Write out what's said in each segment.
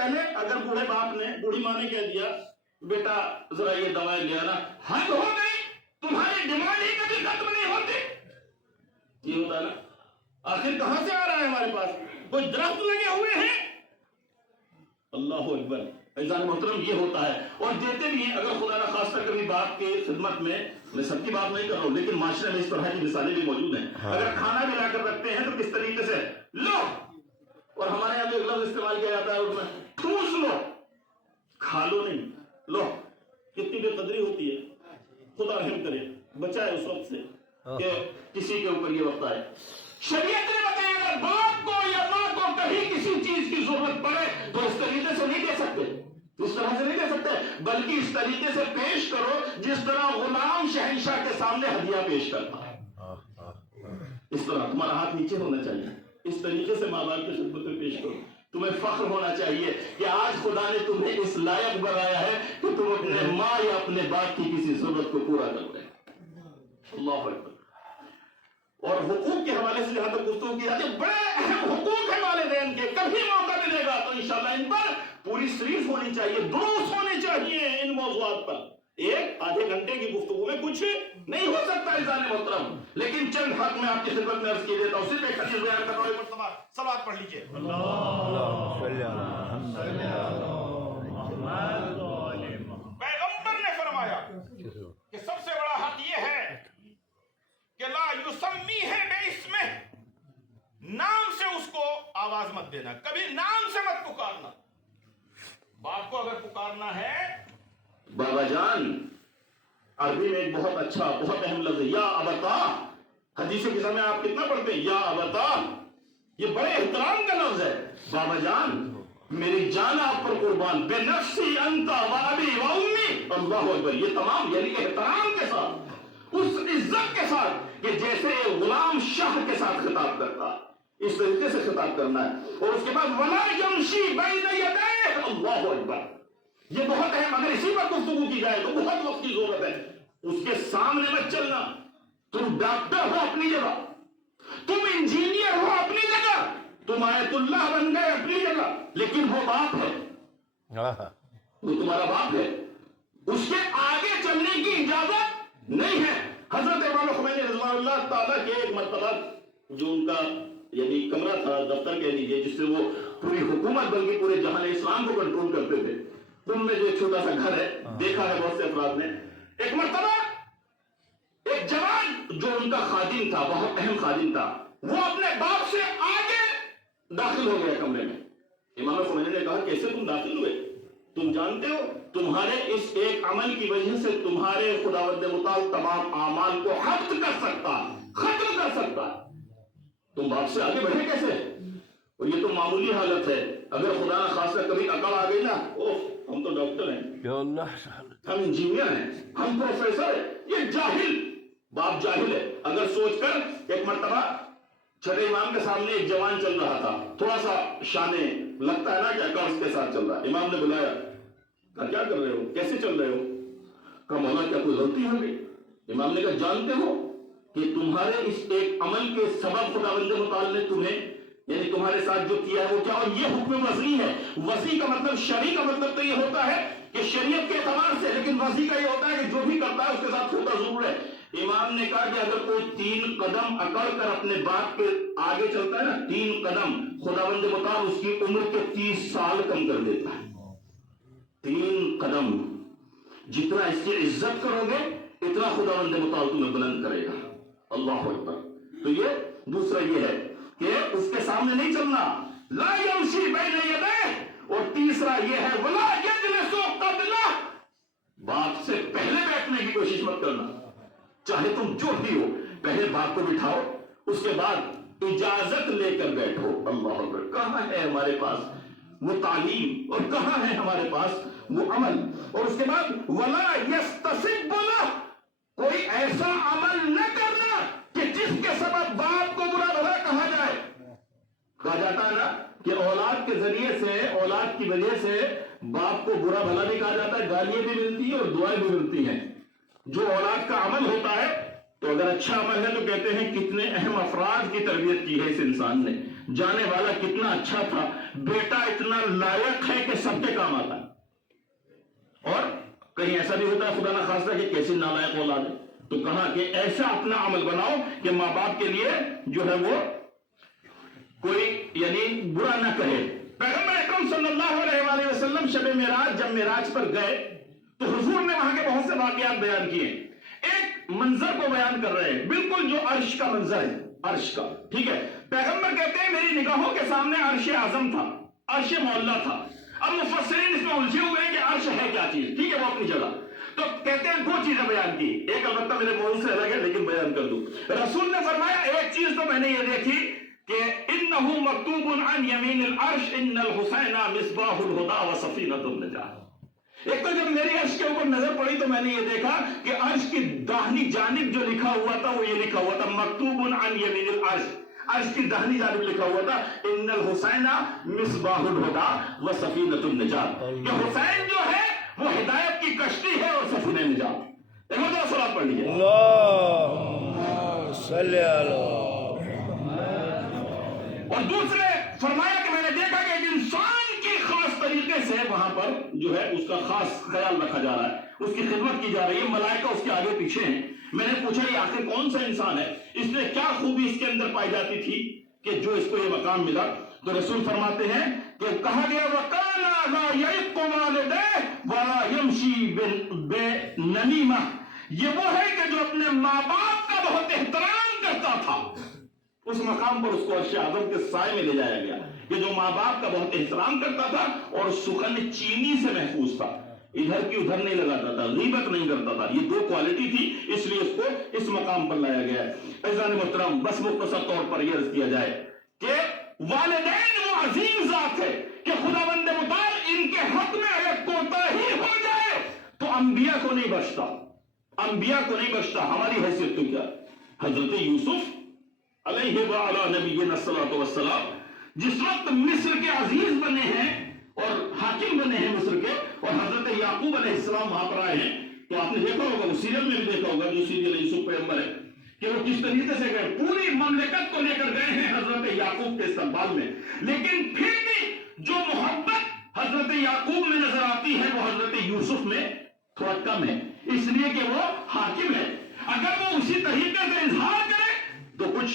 پہلے اگر بوڑھے باپ نے بوڑھی ماں نے کہہ دیا بیٹا ذرا یہ دوائیں لے آنا، حد ہو گئی، تمہاری ڈیمانڈ ہی کبھی ختم نہیں ہوتی. یہ ہوتا ہے نا. آخر کہاں سے آ رہا ہے ہمارے پاس؟ کوئی درخت لگے ہوئے ہیں؟ اللہ اکبر. عزیزان محترم یہ ہوتا ہے اور دیتے بھی ہیں. اگر خدا نہ خاص کر کبھی باپ کی خدمت میں سب کی بات نہیں کر رہا ہوں لیکن معاشرے میں اس طرح کی مثالیں بھی موجود ہیں. اگر کھانا بھی لا کر رکھتے ہیں تو کس طریقے سے لو، اور ہمارے یہاں ایک لفظ استعمال کیا جاتا ہے اس میں ٹھوس لو، کھا لو نہیں، لو. کتنی بے قدری ہوتی ہے. خدا رحم کرے، بچائے اس وقت سے کہ کسی کے اوپر یہ وقت آئے. شریعت نے بتایا اگر باپ کو یا ماں کو کہیں کسی چیز کی ضرورت پڑے تو اس طریقے سے نہیں دے سکتے، اس طرح سے نہیں دے سکتے، بلکہ اس طریقے سے پیش کرو جس طرح غلام شہنشاہ کے سامنے ہدیہ پیش کرتا ہے. اس طرح تمہارا ہاتھ نیچے ہونا چاہیے، اس طریقے سے ماں باپ کی خدمت میں پیش کرو. تمہیں فخر ہونا چاہیے کہ آج خدا نے تمہیں اس لائق بنایا ہے کہ تم اپنے ماں یا اپنے باپ کی کسی ضرورت کو پورا کر دیں. اللہ اکبر. اور حقوق کے حوالے سے جہاں تک گفتگو کی جاتی ہے، بڑے اہم حقوق ہیں والدین کے. کبھی موقع ملے گا تو انشاءاللہ ان پر پوری صریف ہونی چاہیے، دروس ہونے چاہیے ان موضوعات پر. ایک آدھے گھنٹے کی گفتگو میں کچھ نہیں ہو سکتا عزیزان محترم، لیکن چند حق میں آپ کی خدمت میں عرض کیے دیتا ہوں. صرف ایک حدیث بیان کرتا ہوں، ایک مرتبہ صلوات پڑھ لیجیے. پیغمبر نے فرمایا کہ سب سے بڑا حق یہ ہے کہ لا یسمی ہے بے اسمہ، نام سے اس کو آواز مت دینا، کبھی نام سے مت پکارنا. باپ کو اگر پکارنا ہے بابا جان، عربی میں ایک بہت اچھا بہت اہم لفظ ہے یا ابتا. حدیث کی سمے آپ کتنا پڑھتے ہیں یا ابتا، یہ بڑے احترام کا لفظ ہے. بابا جان میری جان آپ پر قربان، بے نفسی انت و ابی و امی. اللہ اکبر. یہ تمام یعنی کہ احترام کے ساتھ، اس عزت کے ساتھ کہ جیسے غلام شاہ کے ساتھ خطاب کرتا، اس طریقے سے خطاب کرنا ہے. اور اس کے بعد ولا یمشی بین یدیہ. اللہ اکبر. یہ بہت اہم، اگر اسی پر گفتگو کی جائے تو بہت وقت کی ضرورت ہے. اس کے سامنے مت چلنا. تم ڈاکٹر ہو اپنی جگہ، تم انجینئر ہو اپنی جگہ، تم آیت اللہ بن گئے اپنی جگہ، لیکن وہ باپ ہے، وہ تمہارا باپ ہے، اس کے آگے چلنے کی اجازت نہیں ہے. حضرت امام خمینی رضوان اللہ تعالیٰ کے ایک مرتبہ جو ان کا یعنی کمرہ تھا، دفتر کہہ لیجیے، جس سے وہ پوری حکومت بلکہ پورے جہان اسلام کو کنٹرول کرتے تھے، ان میں جو ایک چھوٹا سا گھر ہے، دیکھا ہے بہت سے افراد نے. ایک مرتبہ ایک جوان جو ان کا خادم تھا، بہت اہم خادم تھا، وہ اپنے باپ سے آگے داخل ہو گیا کمرے میں. امام خمینی نے کہا کیسے تم داخل ہوئے؟ تم جانتے ہو تمہارے اس ایک عمل کی وجہ سے تمہارے خداوند متعال تمام اعمال کو حفظ کر سکتا، ختم کر سکتا. تم باپ سے آگے بڑھے کیسے؟ اور یہ تو معمولی حالت ہے. اگر خدا نہ خاصہ کبھی اکڑ آ گئی نا، ہم تو ڈاکٹر ہیں، ہم انجینئر ہیں، ہم پروفیسر ہیں، یہ جاہل باپ جاہل ہے. اگر سوچ کر ایک مرتبہ چھٹے امام کے سامنے ایک جوان چل رہا تھا، تھوڑا سا شانے لگتا ہے نا کہ اکڑ کے ساتھ چل رہا ہے. امام نے بلایا، کہا کیا کر رہے ہو، کیسے چل رہے ہو؟ کہا مولا کیا کوئی غلطی ہو گئی؟ امام نے کہا جانتے ہو کہ تمہارے اس ایک عمل کے سبب خداوند متعال نے تمہیں یعنی تمہارے ساتھ جو کیا ہے وہ کیا؟ اور یہ حکم وضعی ہے. وضعی کا مطلب، شرعی کا مطلب تو یہ ہوتا ہے کہ شریعت کے اعتبار سے، لیکن وضعی کا یہ ہوتا ہے کہ جو بھی کرتا ہے اس کے ساتھ ہوتا ضرور ہے. امام نے کہا کہ اگر کوئی 3 قدم اکڑ کر اپنے باپ کے آگے چلتا ہے نا، 3 قدم، خداوند متعال اس کی عمر کے 30 سال کم کر دیتا ہے. 3 قدم جتنا اس کی عزت کرو گے اتنا خداوند متعال تمہیں بلند کرے گا. اللہ اکبر. تو یہ دوسرا یہ ہے کہ اس کے سامنے نہیں چلنا، لا یمشی بین یدیہ. اور تیسرا یہ ہے ولا یجلس قبلہ، باپ سے پہلے بیٹھنے کی کوشش مت کرنا. چاہے تم جو بھی ہو، پہلے باپ کو بٹھاؤ، اس کے بعد اجازت لے کر بیٹھو. اللہ اکبر. کہاں ہے ہمارے پاس وہ تعلیم اور کہاں ہے ہمارے پاس وہ عمل؟ اور اس کے بعد ولا یستسب لہ، کوئی ایسا عمل نہ کرنا کہ جس کے سبب باپ کو برا بھلا کہا جائے. کہا جاتا ہے نا کہ اولاد کے ذریعے سے، اولاد کی وجہ سے باپ کو برا بھلا بھی کہا جاتا ہے، گالیاں بھی ملتی ہیں اور دعائیں بھی ملتی ہیں. جو اولاد کا عمل ہوتا ہے تو اگر اچھا عمل ہے تو کہتے ہیں کتنے اہم افراد کی تربیت کی ہے اس انسان نے. جانے والا کتنا اچھا تھا، بیٹا اتنا لائق ہے کہ سب کے کام آتا ہے۔ اور کہیں ایسا بھی ہوتا ہے خدا نہ خاصہ کہ کیسی نالائق اولاد ہے، تو کہا کہ ایسا اپنا عمل بناؤ کہ ماں باپ کے لیے جو ہے وہ کوئی یعنی برا نہ کہے۔ پیغمبر اکرم صلی اللہ علیہ وآلہ وسلم شب معراج جب معراج پر گئے تو حضور نے وہاں کے بہت سے واقعات بیان کیے۔ ایک منظر کو بیان کر رہے ہیں، بالکل جو عرش کا منظر ہے، عرش کا، ٹھیک ہے۔ پیغمبر کہتے ہیں میری نگاہوں کے سامنے عرش اعظم تھا، عرش معلیٰ تھا۔ اب مفسرین اس میں الجھے ہوئے ہیں کہ عرش ہے کیا چیز، ٹھیک ہے، وہ اپنی جگہ۔ تو کہتے ہیں دو چیزیں بیان کی، ایک البتہ میرے موضوع سے الگ ہے لیکن بیان کر دوں۔ رسول نے فرمایا ایک چیز تو میں نے یہ دیکھی کہ انہو مکتوب عن یمین العرش ان الحسین مصباح الہدی و سفینۃ النجاۃ۔ ایک تو جب میری عرش کے اوپر نظر پڑی تو میں نے یہ دیکھا کہ عرش کی داہنی جانب جو لکھا ہوا تھا وہ یہ لکھا ہوا تھا مکتوب عن یمین العرش، عرش کی داہنی جانب لکھا ہوا تھا ان الحسین مصباح الہدی و سفینۃ النجاۃ، کہ حسین جو ہے وہ ہدایت کی کشتی ہے اور سفینہ نجات۔ ایک مرتبہ صلوات پڑھ لیجیے، اللہم صلی علی۔ اور دوسرے فرمایا کہ میں نے دیکھا کہ ایک انسان کی خاص طریقے سے وہاں پر جو ہے اس کا خاص خیال رکھا جا رہا ہے، اس کی خدمت کی جا رہی ہے، ملائکہ اس کے آگے پیچھے ہیں۔ میں نے پوچھا یہ آخر کون سا انسان ہے، اس نے کیا خوبی اس کے اندر پائی جاتی تھی کہ جو اس کو یہ مقام ملا؟ تو رسول فرماتے ہیں کہ کہا گیا وَقَالَ لَا يَعِقُّ وَالِدَيْهِ وَلَا يَمْشِي بِالنَّمِيمَةِ، یہ وہ ہے کہ جو اپنے ماں باپ کا بہت احترام کرتا تھا، اس مقام پر اس کو عرش اعظم کے سائے میں لے جایا گیا، کہ جو ماں باپ کا بہت احترام کرتا تھا اور سخن چینی سے محفوظ تھا، ادھر کی ادھر نہیں لگاتا تھا، غیبت نہیں کرتا تھا۔ یہ دو کوالٹی تھی، اس لیے اس کو اس مقام پر لایا گیا ہے۔ عزیزان محترم، بس مختصر طور پر یہ عرض کیا جائے کہ والدین وہ عظیم ذات ہے کہ خداوند متعال ان کے حق میں اگر کوتاہی ہو جائے تو انبیاء کو نہیں بخشتا، انبیاء کو نہیں بخشتا۔ ہماری حیثیت تو کیا؟ حضرت یوسف علیہ وعلی نبینا الصلاۃ والسلام جس وقت مصر کے عزیز بنے ہیں اور حاکم بنے ہیں مصر کے، اور حضرت یعقوب علیہ السلام وہاں پر آئے ہیں، تو آپ نے دیکھا ہوگا، وہ سیریل میں بھی دیکھا ہوگا جو سیریل یوسف پیغمبر ہے، کہ وہ کس طریقے سے گئے، پوری مملکت کو لے کر گئے ہیں حضرت یعقوب کے استقبال میں، لیکن پھر بھی جو محبت حضرت یعقوب میں نظر آتی ہے وہ حضرت یوسف میں تھوڑا کم ہے، اس لیے کہ وہ حاکم ہے۔ اگر وہ اسی طریقے سے اظہار کرے تو کچھ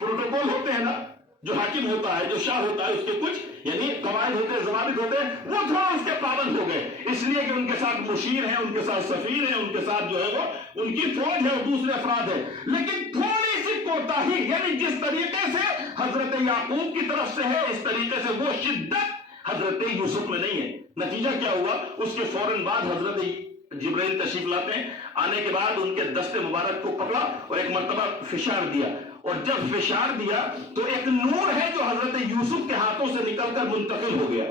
پروٹوکول ہوتے ہیں نا، جو حاکم ہوتا ہے، جو شاہ ہوتا ہے، اس کے کچھ یعنی قواعد ہوتے ہیں، ضوابط ہوتے ہیں، وہ تھوڑا اس کے پابند ہو گئے، اس لیے کہ ان کے ساتھ مشیر ہیں، ان کے ساتھ سفیر ہیں، ان کے ساتھ جو ہے وہ ان کی فوج ہے اور دوسرے افراد ہیں، لیکن تھوڑی سی کوتاہی، یعنی جس طریقے سے حضرت یعقوب کی طرف سے ہے اس طریقے سے وہ شدت حضرت یوسف میں نہیں ہے۔ نتیجہ کیا ہوا؟ اس کے فوراً بعد حضرت جبرائیل تشریف لاتے ہیں، آنے کے بعد ان کے دست مبارک کو پکڑا اور ایک مرتبہ فشار دیا، اور جب فشار دیا تو ایک نور ہے جو حضرت یوسف کے ہاتھوں سے نکل کر منتقل ہو گیا۔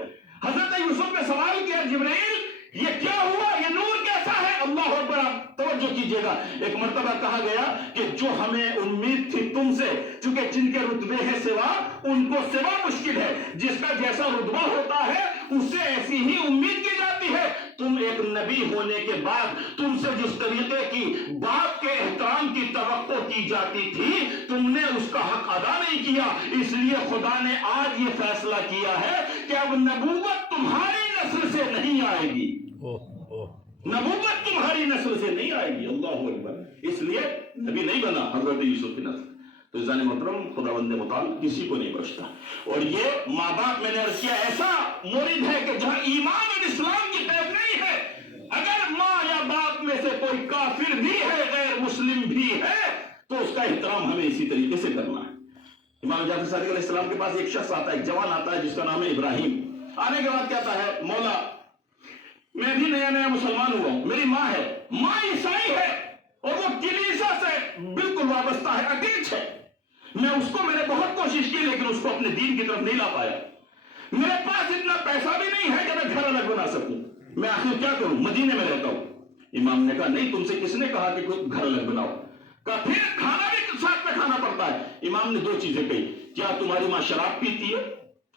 حضرت یوسف نے سوال کیا جبرائیل یہ کیا ہوا، یہ نور کیسا ہے؟ اللہ اکبر، توجہ کیجئے گا، ایک مرتبہ کہا گیا کہ جو ہمیں امید تھی تم سے، چونکہ جن کے رتبے ہیں سوا ان کو سوا مشکل ہے، جس کا جیسا رتبہ ہوتا ہے اس سے ایسی ہی امید کی جاتی ہے، تم ایک نبی ہونے کے بعد تم سے جس طریقے کی باپ کے احترام کی توقع کی جاتی تھی تم نے اس کا حق ادا نہیں کیا، اس لیے خدا نے آج یہ فیصلہ کیا ہے کہ اب نبوت تمہاری نسل سے نہیں آئے گی، نبوت تمہاری نسل سے نہیں آئے گی۔ اللہ اکبر، اس لیے نبی نہیں بنا حضرت یوسف کی نسل۔ تو عزیزان محترم، خداوند متعال کسی کو نہیں بخشتا، اور یہ ماں باپ میں نے عرض کیا ایسا مورد ہے کہ جہاں ایمان اور اسلام کی قید نہیں ہے، اگر ماں یا باپ میں سے کوئی کافر بھی ہے، غیر مسلم بھی ہے، تو اس کا احترام ہمیں اسی طریقے سے کرنا ہے۔ امام جعفر صادق علیہ السلام کے پاس ایک شخص آتا ہے، ایک جوان آتا ہے جس کا نام ہے ابراہیم، آنے کے بعد کہتا ہے مولا میں بھی نیا نیا مسلمان ہوا ہوں، میری ماں ہے، ماں عیسائی ہے اور وہ کلیسا سے بالکل وابستہ ہے، اٹیچ ہے، میں اس کو میں نے بہت کوشش کی لیکن اس کو اپنے دین کی طرف نہیں لا پایا، میرے پاس اتنا پیسہ بھی نہیں ہے کہ میں گھر الگ بنا سکوں، میں آخر کیا کروں، مدینے میں رہتا ہوں۔ امام نے کہا نہیں، تم سے کس نے کہا کہ گھر الگ بناؤ؟ کہا پھر کھانا بھی ساتھ میں کھانا پڑتا ہے۔ امام نے دو چیزیں کہی، کیا تمہاری ماں شراب پیتی ہے؟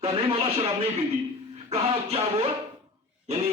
کہا نہیں مولا شراب نہیں پیتی۔ کہا کیا وہ یعنی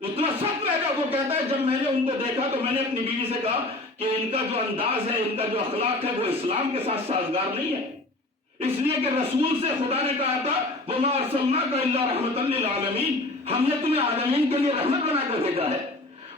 اتنا سخت لہجہ وہ کہتا ہے جب میں نے ان کو دیکھا تو میں نے اپنی بیوی سے کہا کہ ان کا جو انداز ہے ان کا جو اخلاق ہے وہ اسلام کے ساتھ سازگار نہیں ہے، اس لیے کہ رسول سے خدا نے کہا تھا وَمَا أَرْسَلْنَاكَ إِلَّا رَحْمَةً لِّلْعَالَمِينَ، ہم نے تمہیں عالمین کے لیے رحمت بنا کر بھیجا ہے۔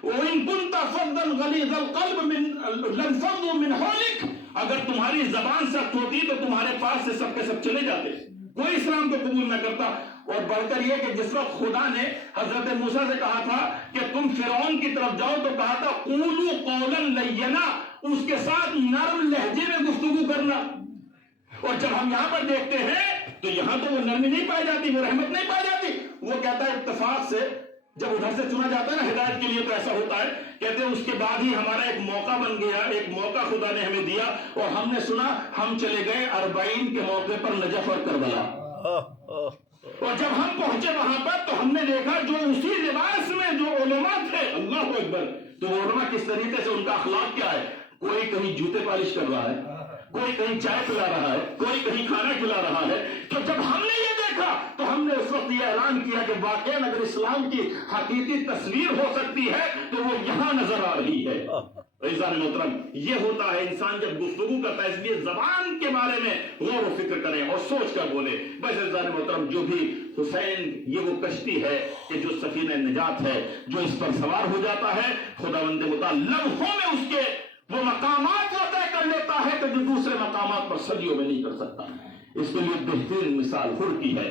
وَإِن كُنتَ فَظًّا غَلِيظَ الْقَلْبِ لَانفَضُّوا مِنْ حَوْلِكَ، اگر تمہاری زبان سخت ہوتی تو تمہارے پاس سے سب کے سب چلے جاتے، کوئی اسلام کو قبول نہ کرتا۔ اور بڑھ کر یہ کہ جس وقت خدا نے حضرت موسیٰ سے کہا تھا کہ تم فرعون کی طرف جاؤ تو کہا تھا قولوا قولا لینا، اس کے ساتھ نرم لہجے میں گفتگو کرنا۔ اور جب ہم یہاں پر دیکھتے ہیں تو یہاں تو وہ نرمی نہیں پائی جاتی، وہ رحمت نہیں پائی جاتی۔ وہ کہتا ہے اتفاق سے جب ادھر سے چنا جاتا ہے نا ہدایت کے لیے تو ایسا ہوتا ہے، کہتے ہیں اس کے بعد ہی ہمارا ایک موقع بن گیا، ایک موقع خدا نے ہمیں دیا اور ہم نے سنا، ہم چلے گئے 40 کے موقع پر نجف اور کربلا۔ اور جب ہم پہنچے وہاں پر تو ہم نے دیکھا جو اسی لباس میں جو علماء تھے، اللہ اکبر، تو وہ علماء کس طریقے سے ان کا اخلاق کیا ہے، کوئی کہیں جوتے پالش کر رہا ہے، کوئی کہیں چائے پلا رہا ہے، کوئی کہیں کھانا کھلا رہا ہے۔ تو جب ہم نے یہ دیکھا تو ہم نے اس وقت یہ اعلان کیا کہ واقعا اگر اسلام کی حقیقی تصویر ہو سکتی ہے تو وہ یہاں نظر آ رہی ہے۔ عزیزان محترم، یہ ہوتا ہے انسان جب گفتگو کرتا ہے، اس لیے زبان کے بارے میں غور و فکر کریں اور سوچ کر بولے۔ بس عزیزان محترم، جو بھی حسین یہ وہ کشتی ہے کہ جو سفینہ نجات ہے، جو اس پر سوار ہو جاتا ہے، خداوند متعال لمحوں میں اس کے وہ مقامات وہ طے کر لیتا ہے کہ جو دوسرے مقامات پر صدیوں میں نہیں کر سکتا۔ اس کے لیے بہترین مثال حر کی ہے،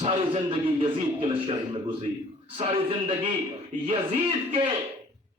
ساری زندگی یزید کے لشکر میں گزری، ساری زندگی یزید کے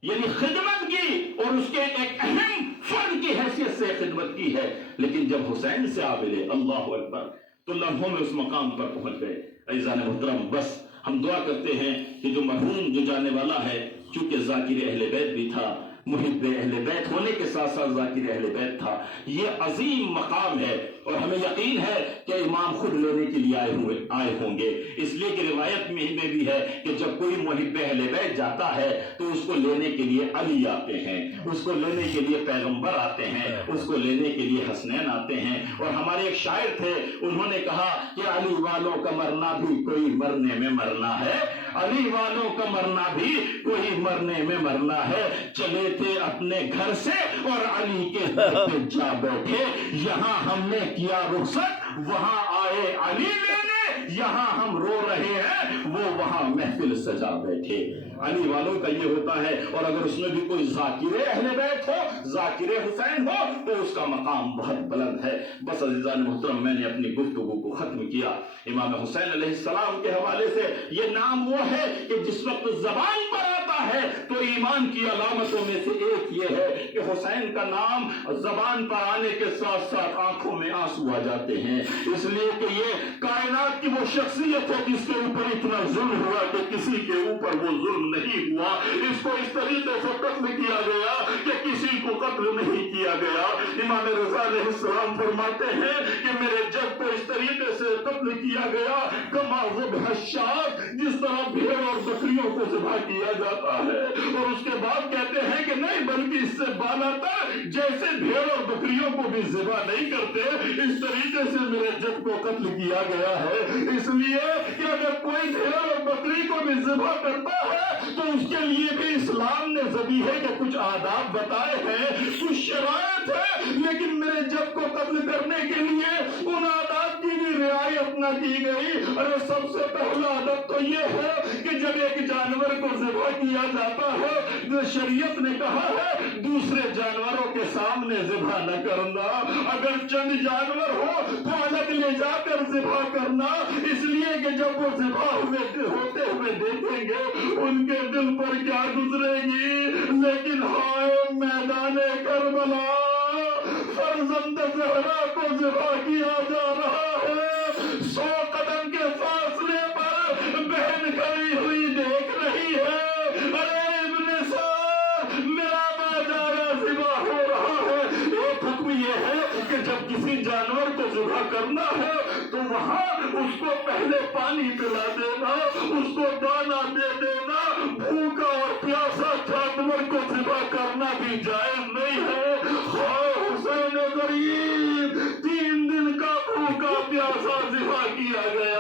یعنی خدمت کی اور اس کے ایک اہم فرد کی حیثیت سے خدمت کی ہے، لیکن جب حسین سے آ ملے، اللہ اکبر، تو لمحوں میں اس مقام پر پہنچ گئے۔ عزیزان محترم، بس ہم دعا کرتے ہیں کہ جو مرحوم جو جانے والا ہے، چونکہ ذاکر اہل بیت بھی تھا، محب اہل بیت ہونے کے ساتھ ساتھ ذاکر اہل بیت تھا، یہ عظیم مقام ہے اور ہمیں یقین ہے کہ امام خود لینے کے لیے آئے ہوں گے، اس لیے کہ روایت میں بھی ہے کہ جب کوئی محب اہل بیت جاتا ہے تو اس کو لینے کے لیے علی آتے ہیں، اس کو لینے کے لیے پیغمبر آتے ہیں، اس کو لینے کے لیے حسنین آتے ہیں۔ اور ہمارے ایک شاعر تھے، انہوں نے کہا کہ علی والوں کا مرنا بھی کوئی مرنے میں مرنا ہے، علی والوں کا مرنا بھی کوئی مرنے میں مرنا ہے، چلے تھے اپنے گھر سے اور علی کے در پہ جا بیٹھے، یہاں ہم نے کیا رخصت وہاں آئے علی لینے، یہاں ہم رو رہے ہیں وہ وہاں محفل سجا بیٹھے۔ علی والوں کا یہ ہوتا ہے، اور اگر اس میں بھی کوئی ذاکر اہل بیت ہو، ذاکر حسین ہو، تو اس کا مقام بہت بلند ہے۔ بس عزیزان محترم، میں نے اپنی گفتگو کو ختم کیا امام حسین علیہ السلام کے حوالے سے۔ یہ نام وہ ہے کہ جس وقت زبان پر آتا ہے تو ایمان کی علامتوں میں سے ایک یہ ہے کہ حسین کا نام زبان پر آنے کے ساتھ ساتھ آنکھوں میں آنسو آ جاتے ہیں، اس لیے کہ یہ کائنات کی وہ شخصیت ہے جس کے اوپر اتنا ظلم ہوا کہ کسی کے اوپر وہ ظلم نہیں ہوا، اس کو اس طریقے سے قتل کیا گیا کہ کسی کو قتل نہیں کیا گیا۔ امام رضا علیہ السلام فرماتے ہیں کہ میرے جب کو اس طریقے سے قتل کیا گیا کما ذبح الشاة، جس طرح بھیڑ اور بکریوں کو ذبح کیا جاتا ہے، اور اس کے بعد کہتے ہیں کہ نہیں بلکہ اس سے بالاتر جیسے بھیڑ اور بکریوں کو بھی ذبح نہیں کرتے اس طریقے سے میرے جب کو قتل کیا گیا ہے، اس لیے کہ اگر کوئی بھیڑ اور بکری کو بھی ذبح کرتا ہے تو اس کے لیے بھی اسلام نے ذبیحے کے کچھ آداب بتائے ہیں، کچھ شرائط ہے، لیکن میرے جب کو قتل کرنے کے لیے ان آداب کی بھی رعایت نہ کی گئی۔ اور سب سے پہلا ادب تو یہ ہے کہ جب ایک جانور کو ذبح کیا جاتا ہے تو شریعت نے کہا ہے دوسرے جانوروں کے سامنے ذبح نہ کرنا، اگر چند جانور ہو تو الگ لے جا کر ذبح کرنا، اس لیے کہ جب وہ ذبح ہوتے ہوئے دیکھیں گے ان کے دل پر کیا گزرے گی۔ لیکن ہائے میدان کربلا، فرزند زہرا کو ذبح کیا جا رہا ہے، 100 قدم کے فاصلے پر بہن کھڑی ہوئی دیکھ رہی ہے، ارے ابن سار میرا باجارہ ذبح ہو رہا ہے۔ ایک حکم یہ ہے کہ جب کسی جانور کو ذبح کرنا ہے تو وہاں اس کو پہلے پانی پلا دینا، اس کو دانا دے دینا، بھوکا اور پیاسا جانور کو ذبح کرنا بھی جائز نہیں ہے۔ حسین غریب 3 دن کا بھوکا پیاسا ذبح کیا گیا.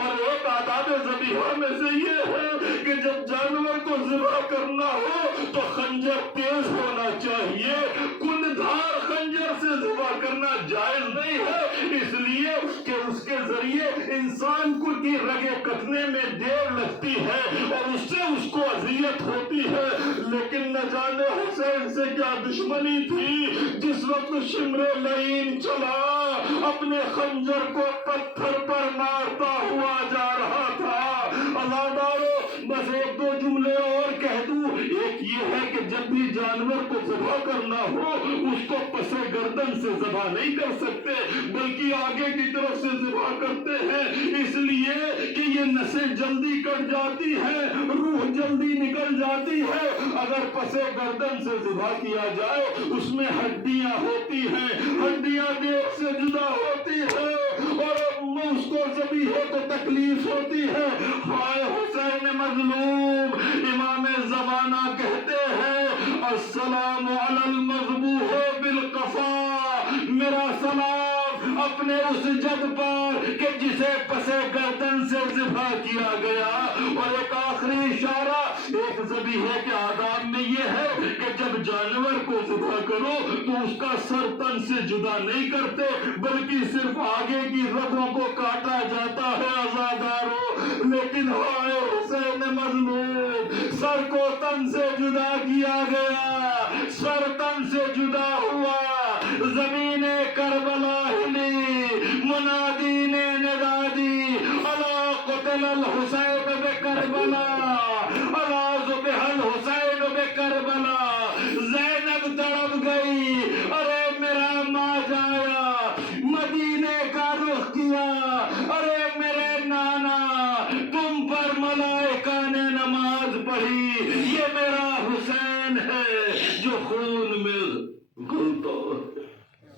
اور ایک آداب ذبیحہ میں سے یہ ہے کہ جب جانور کو ذبح کرنا ہو تو خنجر تیز ہونا چاہیے. کندھار خنجر سے ذبح کرنا جائز نہیں ہے، اس لیے کہ اس کے ذریعے انسان کو کی رگیں کٹنے میں دیر لگتی ہے اور اس سے اس کو اذیت ہوتی ہے. لیکن نہ جانے حسین سے کیا دشمنی تھی، جس وقت شمر لعین چلا اپنے خنجر کو پتھر پر مارتا ہوا جا رہا تھا. عزادارو، بس ایک دو جملے اور کہہ دوں. ایک یہ ہے کہ جب بھی جانور کو ذبح کرنا ہو اس کو پس گردن سے ذبح نہیں کر سکتے بلکہ آگے کی طرف سے ذبح کرتے ہیں، اس لیے کہ یہ نسیں جلدی کٹ جاتی ہے، روح جلدی نکل جاتی ہے. اگر پس گردن سے ذبح کیا جائے اس میں ہڈیاں ہوتی ہیں، ہڈیاں دیر سے جدا ہوتی ہیں اور اس کو ذبیحے کو تکلیف ہوتی ہے. ہائے حسین مظلوم. امام زمانہ کہتے ہیں السلام علی المذبوح بالقفا، میرا سلام اپنے اس جد پر کہ جسے پسے گردن سے ذبح کیا گیا. اور ایک آخری اشارہ ایک ذبیحے کے آداب میں یہ ہے کہ جب جانور کو ذبح کرو تو اس کا سر تن سے جدا نہیں کرتے بلکہ صرف آگے کی رگوں کو کاٹا جاتا ہے. عزادارو، لیکن ہائے حسین مظلوم، سر کو تن سے جدا کیا گیا، سر تن سے جدا ہوا. زمین کربلا ہلی، منادی نے ندا دی الا قتل الحسین بکربلا، الا ذبح الحسین بکربلا. زینب تڑپ گئی، ارے میرا ماں جایا. مدینے کا رخ کیا، ارے میرے نانا تم پر ملائکہ نے نماز پڑھی. یہ میرا حسین ہے جو خون میں